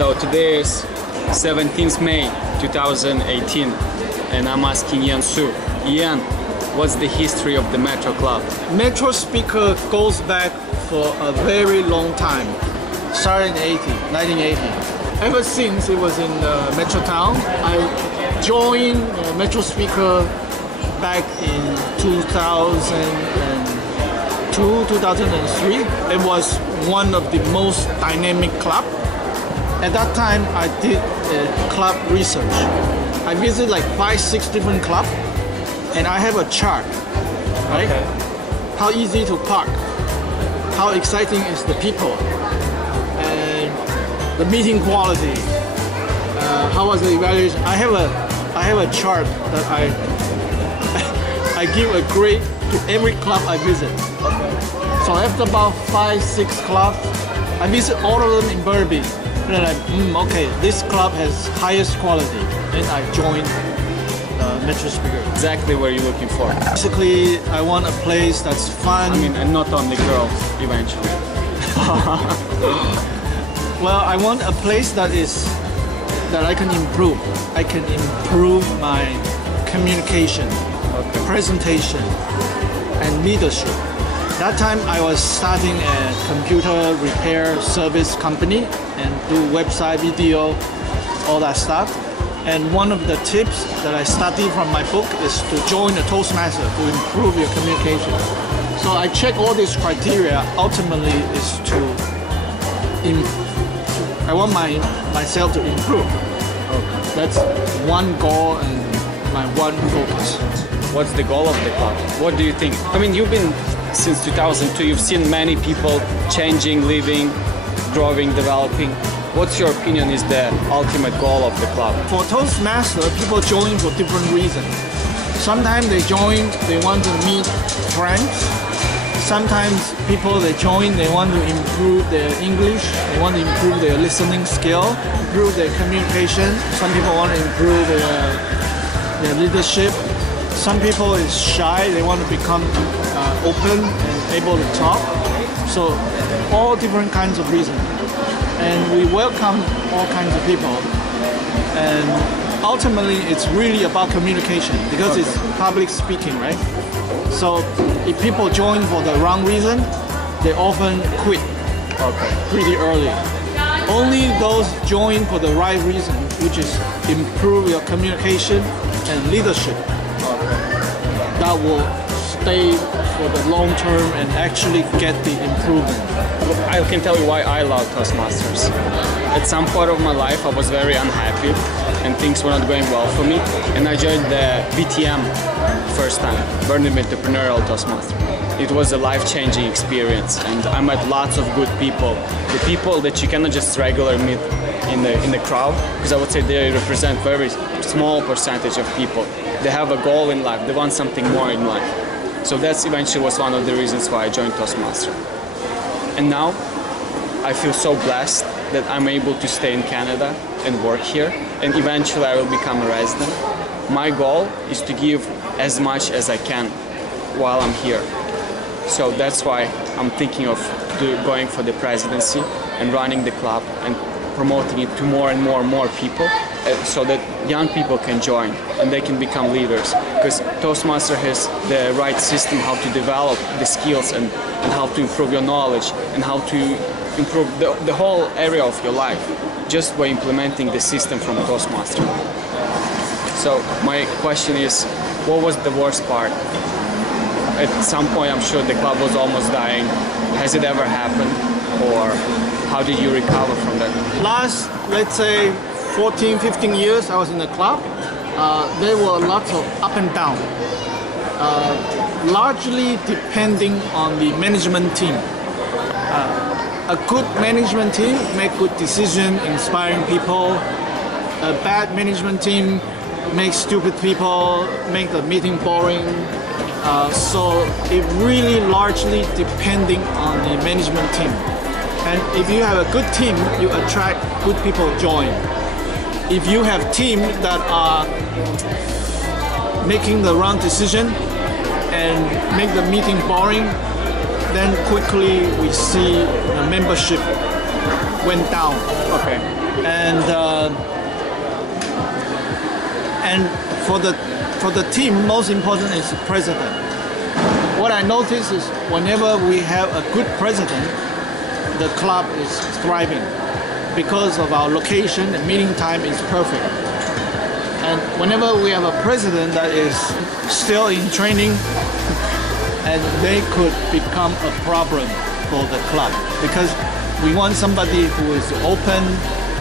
So today is 17th May 2018 and I'm asking Ian Su. Ian, what's the history of the Metro Club? MetroSpeaker goes back for a very long time. Started in 1980. Ever since it was in Metro Town, I joined MetroSpeaker back in 2002, 2003. It was one of the most dynamic club. At that time, I did club research. I visited like 5-6 different clubs, and I have a chart, right? Okay. How easy to park, how exciting is the people, and the meeting quality. How was the evaluation? I have a chart that I give a grade to every club I visit. Okay. So after about 5-6 clubs, I visit all of them in Burnaby. And I'm like, okay, this club has highest quality, and I joined MetroSpeaker. Exactly what you're looking for. Basically, I want a place that's fun. I mean, and not only girls, eventually. Well, I want a place that I can improve. I can improve my communication, presentation, and leadership. That time I was starting a computer repair service company and do website, video, all that stuff. And one of the tips that I studied from my book is to join a Toastmaster to improve your communication. So I check all these criteria. Ultimately, is I want myself to improve. Okay. That's one goal and my one focus. What's the goal of the club? What do you think? I mean, you've been since 2002. You've seen many people changing, living, growing, developing. What's your opinion is the ultimate goal of the club? For Toastmaster, people join for different reasons. Sometimes they join, they want to meet friends. Sometimes people they join, they want to improve their English, they want to improve their listening skill, improve their communication. Some people want to improve their leadership. Some people is shy, they want to become open and able to talk. So all different kinds of reasons. And we welcome all kinds of people. And ultimately, it's really about communication because it's public speaking, right? So if people join for the wrong reason, they often quit pretty early. Only those join for the right reason, which is improve your communication and leadership, that will stay for the long term and actually get the improvement. I can tell you why I love Toastmasters. At some point of my life, I was very unhappy and things were not going well for me. And I joined the BTM first time, Burnaby Entrepreneurial Toastmaster. It was a life-changing experience and I met lots of good people. The people that you cannot just regularly meet in the crowd, because I would say they represent very small percentage of people. They have a goal in life, they want something more in life. So that's eventually was one of the reasons why I joined Toastmaster. And now I feel so blessed that I'm able to stay in Canada and work here, and eventually I will become a resident. My goal is to give as much as I can while I'm here. So that's why I'm thinking of going for the presidency and running the club and promoting it to more and more people so that young people can join and they can become leaders. Because Toastmaster has the right system how to develop the skills and how to improve your knowledge and how to improve the whole area of your life just by implementing the system from Toastmaster. So my question is, what was the worst part? At some point I'm sure the club was almost dying. Has it ever happened? Or how did you recover from that? Last, let's say, 14, 15 years I was in the club. There were lots of up and down. Largely depending on the management team. A good management team make good decision, inspiring people. A bad management team makes stupid people, make the meeting boring. So it really largely depending on the management team. And if you have a good team, you attract good people join. If you have teams that are making the wrong decision and make the meeting boring, then quickly we see the membership went down. Okay. And for the team, most important is the president. What I notice is whenever we have a good president, the club is thriving because of our location and meeting time is perfect. And whenever we have a president that is still in training, and they could become a problem for the club, because we want somebody who is open,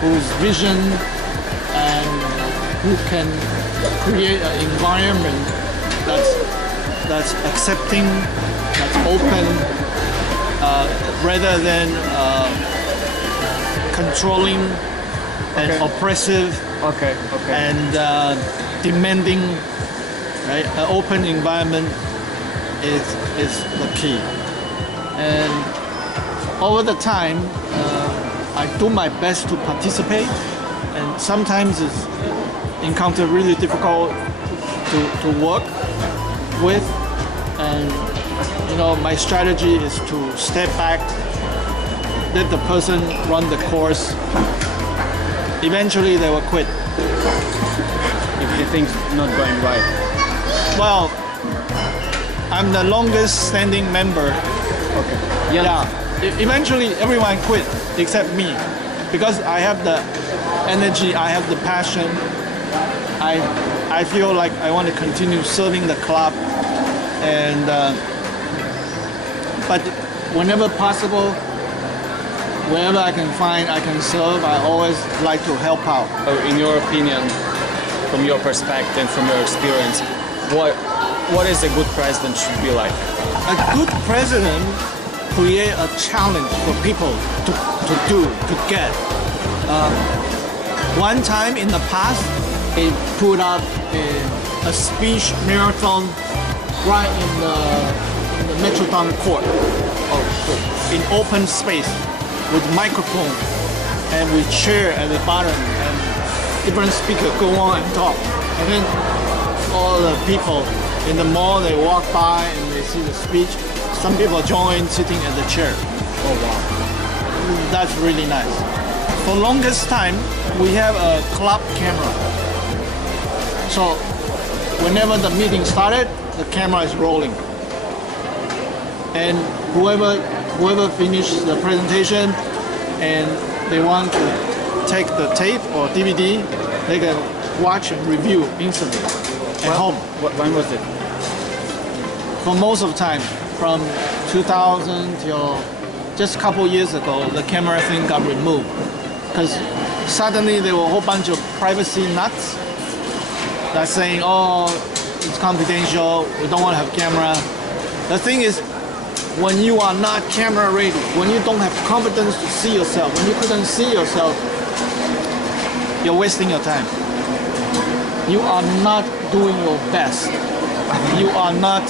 whose vision, and who can create an environment that's accepting, that's open, rather than controlling and oppressive and demanding. Right? An open environment is the key. And over the time, I do my best to participate, and sometimes it's encounter really difficult to work with. And my strategy is to step back, let the person run the course. Eventually, they will quit. If the thing's not going right. Well, I'm the longest standing member. Okay. Yeah. Eventually, everyone quit except me, because I have the energy, I have the passion. I feel like I want to continue serving the club, and but whenever possible, wherever I can find, I can serve. I always like to help out. So in your opinion, from your perspective, from your experience, what is a good president should be like? A good president create a challenge for people to get. One time in the past, they put up a speech marathon right in the MetroSpeakers court, in open space with microphone, and with chair at the bottom, and different speakers go on and talk, and then all the people in the mall, they walk by and they see the speech. Some people join sitting at the chair. Oh wow, that's really nice. For longest time, we have a club camera. So whenever the meeting started, the camera is rolling, and whoever finished the presentation and they want to take the tape or DVD, they can watch and review instantly at home. When was it? For most of the time, from 2000 till just a couple years ago, the camera thing got removed, because suddenly there were a whole bunch of privacy nuts that's saying, oh, it's confidential, we don't want to have camera. The thing is, when you are not camera ready, when you don't have confidence to see yourself, when you couldn't see yourself, you're wasting your time. You are not doing your best. You are not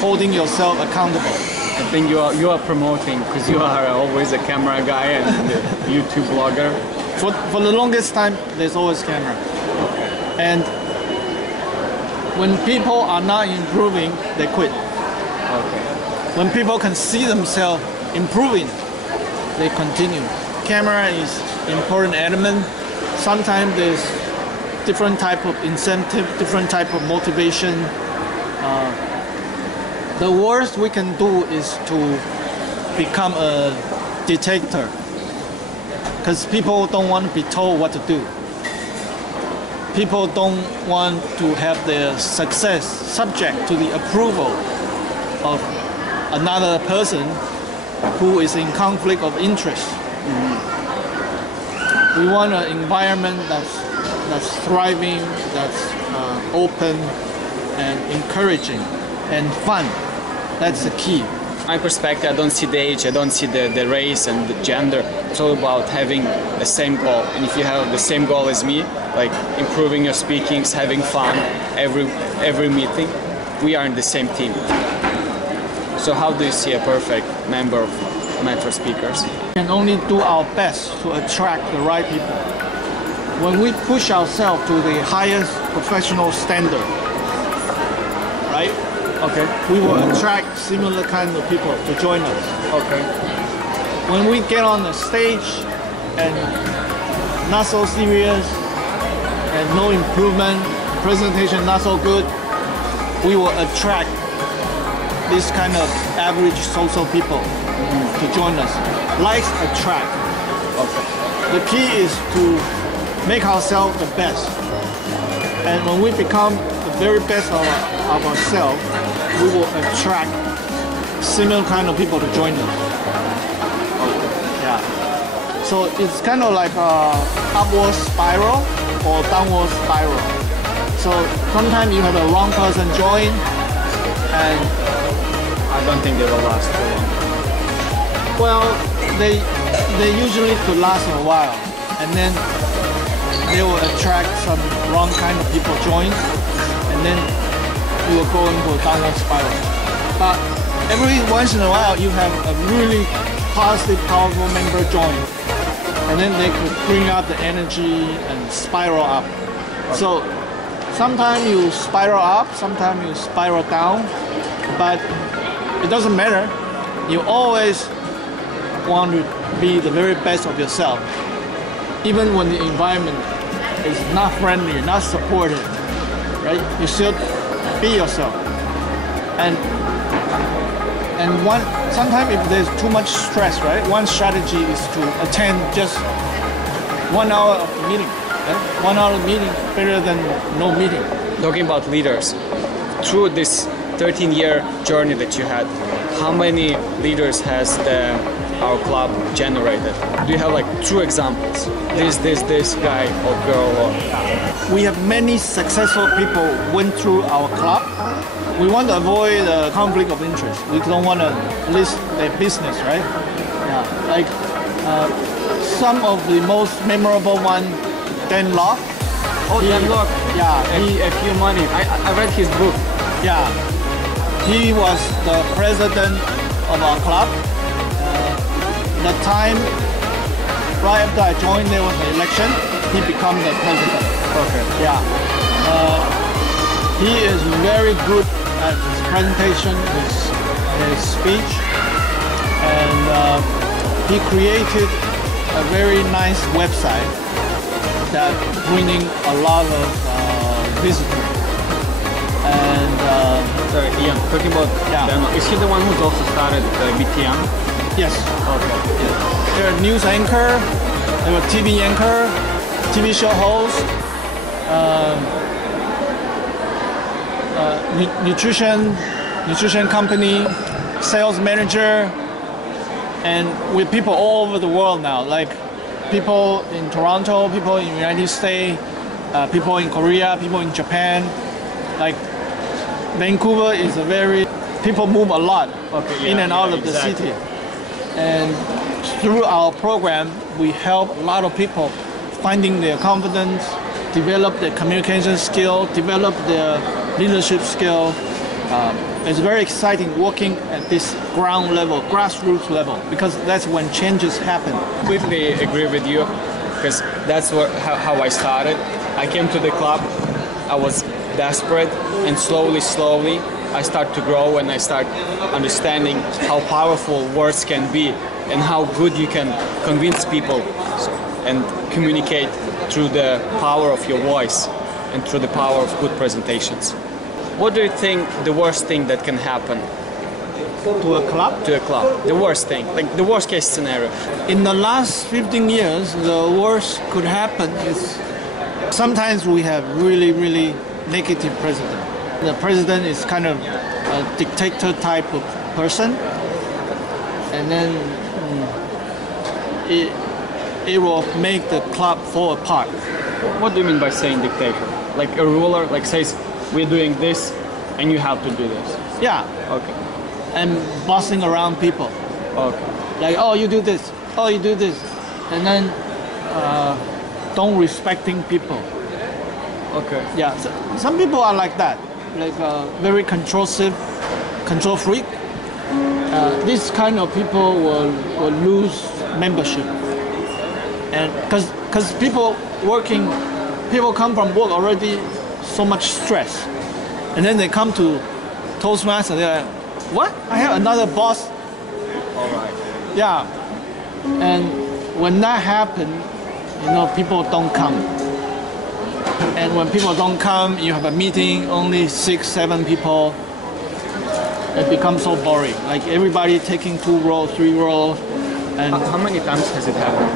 holding yourself accountable. I think you are promoting, because you are always a camera guy and a YouTube blogger. For the longest time, there's always camera. And when people are not improving, they quit. When people can see themselves improving, they continue. Camera is an important element. Sometimes there's different type of incentive, different type of motivation. The worst we can do is to become a dictator, because people don't want to be told what to do. People don't want to have their success subject to the approval of another person who is in conflict of interest. We want an environment that's thriving, that's open and encouraging and fun. That's the key. My perspective, I don't see the age, I don't see the race and the gender. It's all about having the same goal. And if you have the same goal as me, like improving your speakings, having fun every meeting, we are in the same team. So how do you see a perfect member of MetroSpeakers? We can only do our best to attract the right people. When we push ourselves to the highest professional standard, right? Okay. We will attract similar kind of people to join us. Okay. When we get on the stage and not so serious, and no improvement, presentation not so good, we will attract this kind of average social people to join us. Likes attract. Okay. The key is to make ourselves the best. And when we become the very best of ourselves, we will attract similar kind of people to join us. Yeah. So it's kind of like a upward spiral or downward spiral. So sometimes you have the wrong person join, and I don't think they will last too long. well, they usually could last a while, and then they will attract some wrong kind of people join, and then you will go into a downward spiral. But every once in a while, you have a really positive, powerful member join, and then they could bring out the energy and spiral up. So sometimes you spiral up, sometimes you spiral down, but it doesn't matter. You always want to be the very best of yourself, even when the environment is not friendly, not supportive, right? You should be yourself. And sometimes if there's too much stress, right? One strategy is to attend just 1 hour of the meeting. Right? 1 hour meeting better than no meeting. Talking about leaders, through this 13-year journey that you had, how many leaders has our club generated? Do you have like true examples? This guy or girl? Or... We have many successful people went through our club. We want to avoid a conflict of interest. We don't want to list their business, right? Yeah, like some of the most memorable one, Dan Lok. Oh, Dan Lok. Yeah, A Few Money. I read his book. Yeah, he was the president of our club. The time right after I joined, there was an election. He became the president. Okay. Yeah. He is very good at his presentation, his speech, and he created a very nice website that bringing a lot of visitors. And Sorry, Ian, talking about Dan Lok, is he the one who's also started BTM? yes. Okay. They're a news anchor, they were TV anchor, TV show host, nutrition company, sales manager, and with people all over the world now, like people in Toronto, people in the United States, people in Korea, people in Japan. Like Vancouver is a very, people move a lot in and out of the city. And through our program, we help a lot of people finding their confidence, develop their communication skill, develop their leadership skill. It's very exciting working at this ground level, grassroots level, because that's when changes happen. Completely agree with you, because that's how I started. I came to the club, I was desperate, and slowly I start to grow and I start understanding how powerful words can be and how good you can convince people and communicate through the power of your voice and through the power of good presentations. What do you think the worst thing that can happen To a club? to a club? The worst thing, like the worst case scenario. In the last 15 years, the worst could happen is sometimes we have really negative president. The president is kind of a dictator type of person, and then it will make the club fall apart. What do you mean by saying dictator? Like a ruler, like says, we're doing this and you have to do this. Yeah, Okay. and bossing around people. Okay. Like, oh, you do this, oh, you do this, and then don't respecting people. Okay. Yeah, so, some people are like that, like very control freak. This kind of people will lose membership, and because people come from work already so much stress, and then they come to Toastmaster, they're like, what? I have another boss. All right. Yeah, and when that happens, people don't come. And when people don't come, you have a meeting, only 6, 7 people. It becomes so boring. Like everybody taking 2 rows, 3 rows. And How many times has it happened?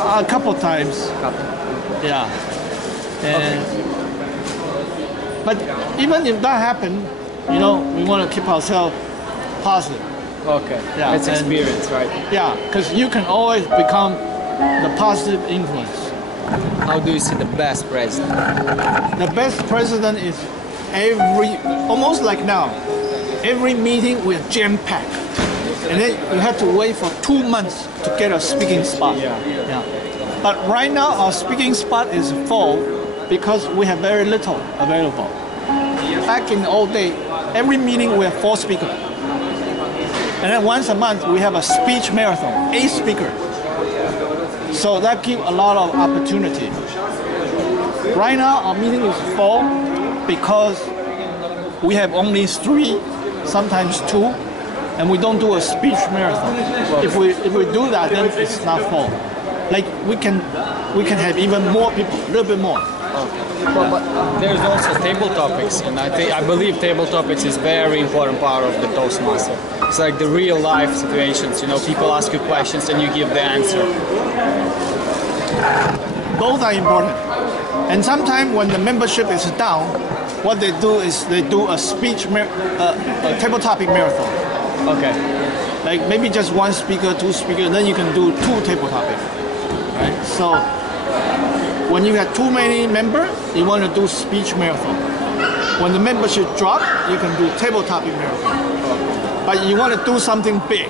a couple times. Yeah. And, but even if that happened, you know, we want to keep ourselves positive. Okay. Yeah, It's experience, right? Yeah, because you can always become the positive influence. How do you see the best president? The best president is almost like now, every meeting we're jam-packed. And then you have to wait for 2 months to get a speaking spot. Yeah. But right now our speaking spot is full because we have very little available. Back in the old day, every meeting we have 4 speakers. And then once a month we have a speech marathon, 8 speakers. So that gives a lot of opportunity. Right now our meeting is full because we have only 3, sometimes 2, and we don't do a speech marathon. If we do that, then it's not full. Like we can have even more people, a little bit more. Well, but there's also table topics, and I believe table topics is very important part of the Toastmaster. It's like the real life situations, you know, people ask you questions and you give the answer. Both are important. And sometimes when the membership is down, what they do is they do a table topic marathon. Okay. Like maybe just 1 speaker, 2 speakers, then you can do 2 table topics. Right? So when you have too many members, you want to do speech marathon. When the membership drop, you can do table topic marathon. But you want to do something big,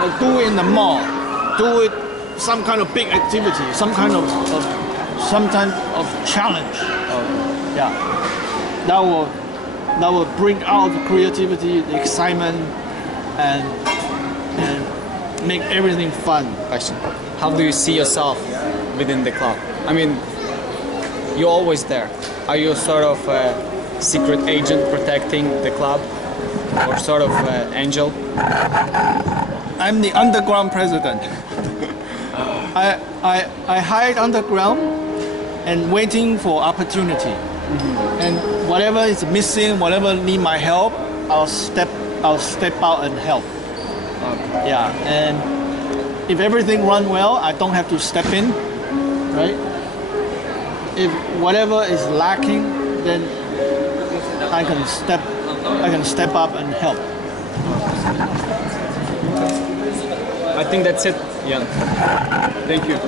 like do it in the mall, do it some kind of big activity, some kind of challenge. Yeah, that will bring out the creativity, the excitement, and make everything fun. Question: how do you see yourself within the club? I mean, you're always there. Are you sort of a secret agent protecting the club, or sort of angel? I'm the underground president. I hide underground and waiting for opportunity. And whatever is missing, whatever need my help, I'll step out and help. Yeah, and if everything run well, I don't have to step in, right? If whatever is lacking, then I can step up and help. I think that's it, Ian. Thank you.